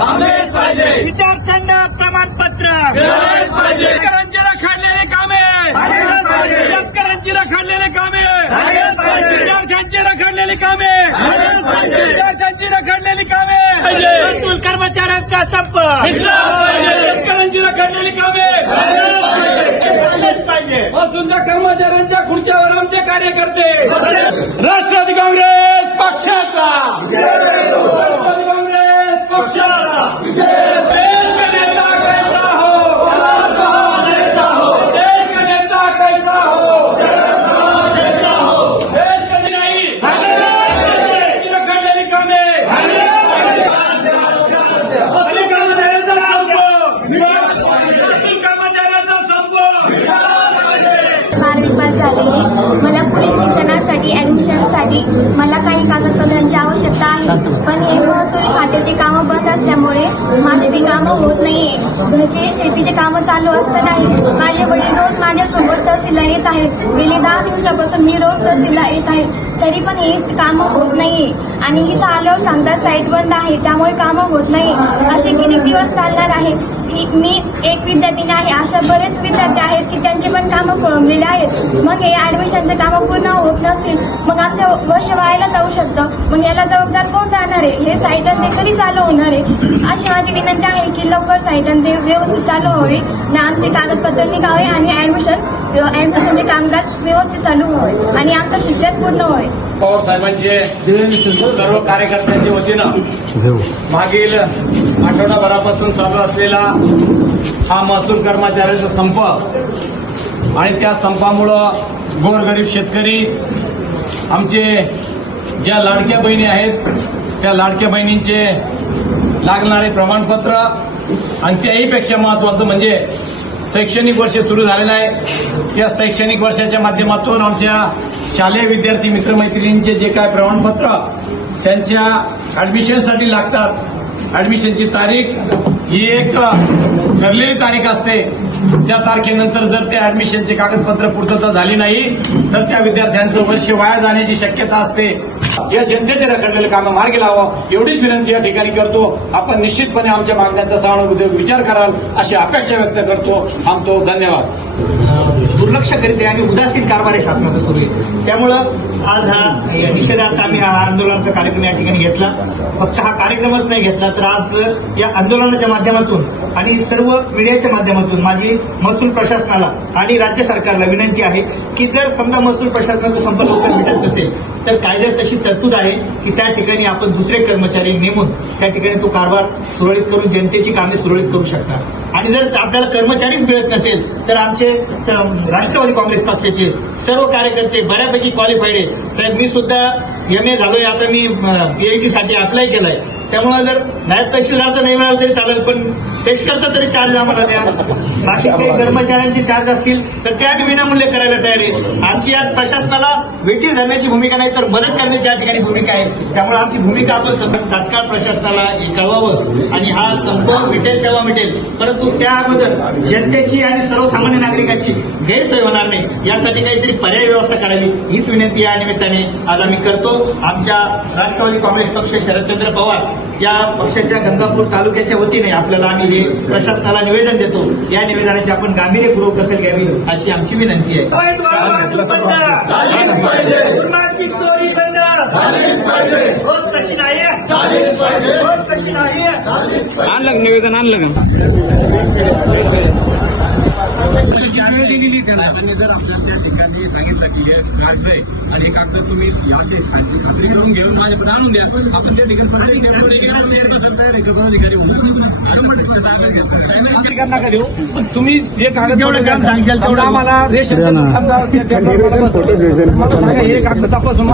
थांबलेच पाहिजे. विद्यार्थ्यांना प्रमाणपत्र मिळालेच पाहिजे. शेतकऱ्यांची रखडलेली कामे झालेच पाहिजे. शेतकऱ्यांची रखडलेली कामे झालेच पाहिजे. विद्यार्थ्यांची रखडलेली कामे झालेच पाहिजे. विद्यार्थ्यांची रखडलेली कामे महसूल कर्मचाऱ्यांचा संप मिटलाच पाहिजे. शेतकऱ्यांची रखडलेली कामे झालेच पाहिजे. महसूलच्या कर्मचाऱ्यांच्या खुर्च्यावर आमचे कार्यकर्ते राष्ट्रवादी काँग्रेस पक्षाचा राष्ट्रवादी काँग्रेस पक्षाचा देश का नेता कैसा हो जैसा हो, देश का नेता कैसा हो जैसा हो. देश कधी नाही शेतकऱ्यांची रखडलेली कामे महसूल कर्मचाऱ्यांचा संप महसूल कर्मचाऱ्यांचा संप 12वी पास झालेली. मला पुढील शिक्षणासाठी ऍडमिशनसाठी मला काही कागदपत्रांची आवश्यकता आहे, पण हे महसूल खात्याची कामं बंद असल्यामुळे माझे ती कामं होत नाहीये. घरचे शेतीचे कामं चालू असतानाही माझे वडील रोज माझ्यासोबत तहसीलला येत आहेत. गेली 10 दिवसापासून मी रोज तहसीलला येत आहे, तरी पण हे कामं होत नाहीये. आणि इथं आल्यावर सांगतात साईट बंद आहे, त्यामुळे कामं होत नाही. असे किती दिवस चालणार आहे? मी एक विद्यार्थी आहे, अशा बरेच विद्यार्थी आहेत की त्यांचे पण कामं खोळंबलेले आहेत. मग हे ऍडमिशनचे कामं पूर्ण होत नसतील, मग आमचं वर्ष व्हायला जाऊ शकतं. मग याला जबाबदार कोण राहणार आहे? हे साईट ते कधी चालू होणार आहे? अशी माझी विनंती आहे की लवकर साईट ते व्यवस्थित चालू व्हावी आणि आमचे कागदपत्र निघावे आणि ऍडमिशनचे कामकाज व्यवस्थित चालू व्हावे आणि आमचं शिक्षण पूर्ण व्हावे. पवार साहेबांचे सर्व कार्यकर्त्यांच्या वतीनं मागील आठवडाभरापासून चालू असलेला हा महसूल कर्मचाऱ्यांचा संप आणि त्या संपामुळं गोरगरीब शेतकरी आमचे ज्या लाडक्या बहिणी आहेत त्या लाडक्या बहिणींचे लागणारे प्रमाणपत्र आणि त्याहीपेक्षा महत्वाचं म्हणजे शैक्षणिक वर्ष सुरू झालेलं आहे. या शैक्षणिक वर्षाच्या माध्यमातून आमच्या शालेय विद्यार्थी मित्रमैत्रिणींचे जे काय प्रमाणपत्र त्यांच्या ऍडमिशनसाठी लागतात, ऍडमिशनची तारीख ही एक ठरलेली तारीख असते. त्या तारखेनंतर जर त्या ऍडमिशनचे कागदपत्र पूर्तता झाली नाही तर त्या विद्यार्थ्यांचं वर्ष वाया जाण्याची शक्यता असते. या जनतेचे रखडलेले कामं मार्गी लावावं एवढीच विनंती या ठिकाणी करतो. आपण निश्चितपणे आमच्या मागण्यांचा सहानुभूती विचार कराल अशी अपेक्षा व्यक्त करतो. थांबतो. धन्यवाद. दुर्लक्ष करते आणि उदासीन कारभार आहे शासनाचा सुरू आहे. त्यामुळं आज हा निषेधार्थ आम्ही हा आंदोलनाचा कार्यक्रम या ठिकाणी घेतला. फक्त हा कार्यक्रमच नाही घेतला तर आज या आंदोलनाच्या माध्यमातून आणि सर्व मीडियाच्या माध्यमातून माझी महसूल प्रशासनाला आणि राज्य सरकारला विनंती आहे की जर समजा महसूल प्रशासनाचा संप लवकर मिटत नसेल तर कायद्यात तशी तरतूद आहे की त्या ठिकाणी आपण दुसरे कर्मचारी नेमून त्या ठिकाणी तो कारभार सुरळीत करून जनतेची कामे सुरळीत करू शकतात. आणि जर आपल्याला कर्मचारीच मिळत नसेल तर आमचे राष्ट्रवादी काँग्रेस पक्षाचे सर्व कार्यकर्ते बऱ्यापैकी क्वालिफाईड आहे. साहेब मी सुद्धा MA झालोय, आता मी PhD साठी अप्लाय केलाय. त्यामुळे जर नायब तहसीलदार तर नाही मिळालं तरी चालेल, पण टेस्ट करता तरी चार्ज आम्हाला द्या. बाकी काही कर्मचाऱ्यांचे चार्ज असतील तर ते आम्ही विनामूल्य करायला तयार आहे. आमची या प्रशासनाला वेटील धरण्याची भूमिका नाही तर मदत करण्याची या ठिकाणी भूमिका आहे. त्यामुळे आमची भूमिका आपण तात्काळ प्रशासनाला कळवावं आणि हा संप मिटेल तेव्हा मिटेल, परंतु त्या अगोदर जनतेची आणि सर्वसामान्य नागरिकांची गैरसोय होणार नाही यासाठी काहीतरी पर्यायी व्यवस्था करावी हीच विनंती या निमित्ताने आज आम्ही करतो. आमच्या राष्ट्रवादी काँग्रेस पक्ष शरदचंद्र पवार या पक्षाच्या गंगापूर तालुक्याच्या वतीने आपल्याला आम्ही हे प्रशासनाला निवेदन देतो. या निवेदनाची आपण गांभीर्यपूर्वक दखल घ्यावी अशी आमची विनंती आहे. पूर्णाची चोरी बंद होत कशी नाही होत कशी नाही. आणलं निवेदन आणलं का? आणि जर आपल्याला त्या ठिकाणी सांगितलं की हे कागद आहे आणि हे कागद तुम्ही असे खात्री करून घेऊन माझ्याकडे आणून द्या, आपण त्या ठिकाणी पद्धती नका देऊ. पण तुम्ही हे कागद जेवढं काम सांगशाल तेवढं आम्हाला रेशन सांगा हे कागद तपासून